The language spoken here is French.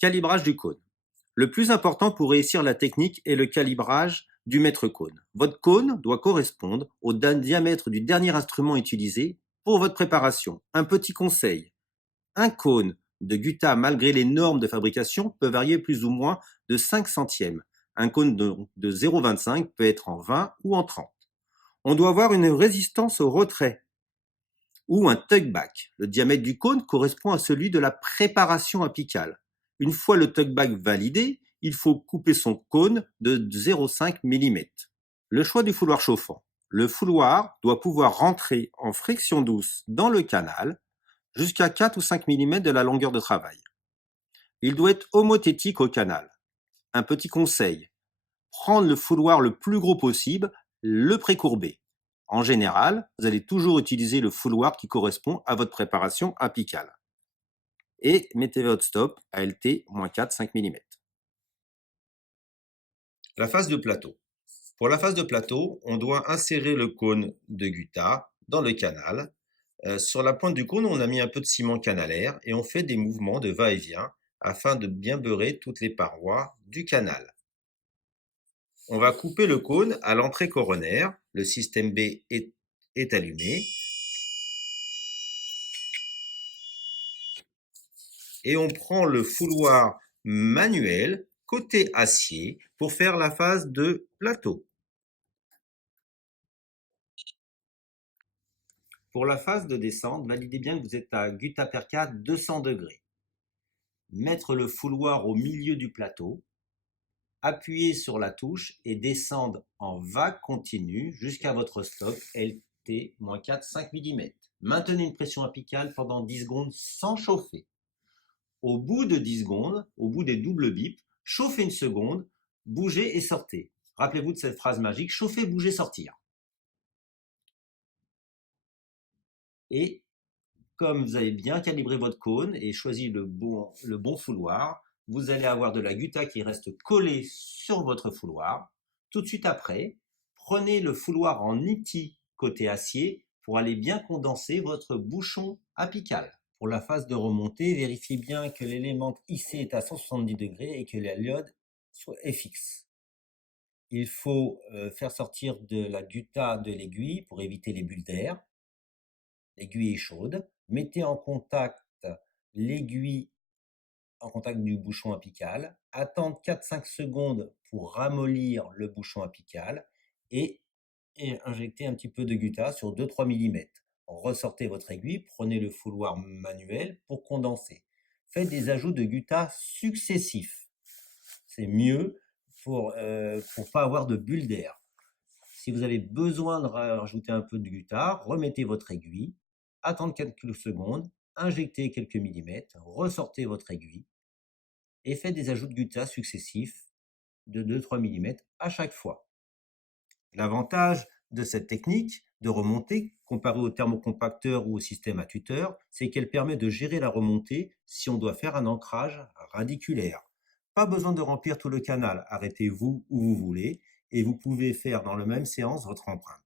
Calibrage du cône. Le plus important pour réussir la technique est le calibrage du mètre cône. Votre cône doit correspondre au diamètre du dernier instrument utilisé pour votre préparation. Un petit conseil, un cône de Gutha, malgré les normes de fabrication, peut varier plus ou moins de 5 centièmes. Un cône de 0,25 peut être en 20 ou en 30. On doit avoir une résistance au retrait ou un tugback. Le diamètre du cône correspond à celui de la préparation apicale. Une fois le tugback validé, il faut couper son cône de 0,5 mm. Le choix du fouloir chauffant. Le fouloir doit pouvoir rentrer en friction douce dans le canal jusqu'à 4 ou 5 mm de la longueur de travail. Il doit être homothétique au canal. Un petit conseil, prendre le fouloir le plus gros possible, le précourber. En général, vous allez toujours utiliser le fouloir qui correspond à votre préparation apicale. Et mettez votre stop à LT -4-5 mm. La phase de plateau. Pour la phase de plateau, on doit insérer le cône de Gutha dans le canal. Sur la pointe du cône, on a mis un peu de ciment canalaire et on fait des mouvements de va-et-vient afin de bien beurrer toutes les parois du canal. On va couper le cône à l'entrée coronaire. Le système B est allumé. Et on prend le fouloir manuel côté acier pour faire la phase de plateau. Pour la phase de descente, validez bien que vous êtes à Gutha Perca 200 degrés. Mettre le fouloir au milieu du plateau, appuyer sur la touche et descendre en vague continue jusqu'à votre stop LT-4-5 mm. Maintenez une pression apicale pendant 10 secondes sans chauffer. Au bout de 10 secondes, au bout des doubles bips, chauffez une seconde, bougez et sortez. Rappelez-vous de cette phrase magique, chauffer, bouger, sortir. Et comme vous avez bien calibré votre cône et choisi le bon fouloir, vous allez avoir de la Gutha qui reste collée sur votre fouloir. Tout de suite après, prenez le fouloir en nitty côté acier pour aller bien condenser votre bouchon apical. Pour la phase de remontée, vérifiez bien que l'élément IC est à 170 degrés et que la diode est fixe. Il faut faire sortir de la Gutha de l'aiguille pour éviter les bulles d'air. L'aiguille est chaude. Mettez en contact l'aiguille en contact du bouchon apical. Attendre 4-5 secondes pour ramollir le bouchon apical et injecter un petit peu de Gutha sur 2-3 mm. Ressortez votre aiguille, prenez le fouloir manuel pour condenser. Faites des ajouts de Gutha successifs. C'est mieux pour ne pas avoir de bulles d'air. Si vous avez besoin de rajouter un peu de Gutha, remettez votre aiguille, attendre quelques secondes, injectez quelques millimètres, ressortez votre aiguille et faites des ajouts de Gutha successifs de 2-3 mm à chaque fois. L'avantage de cette technique de remontée, comparée au thermocompacteur ou au système à tuteur, c'est qu'elle permet de gérer la remontée si on doit faire un ancrage radiculaire. Pas besoin de remplir tout le canal, arrêtez-vous où vous voulez et vous pouvez faire dans la même séance votre empreinte.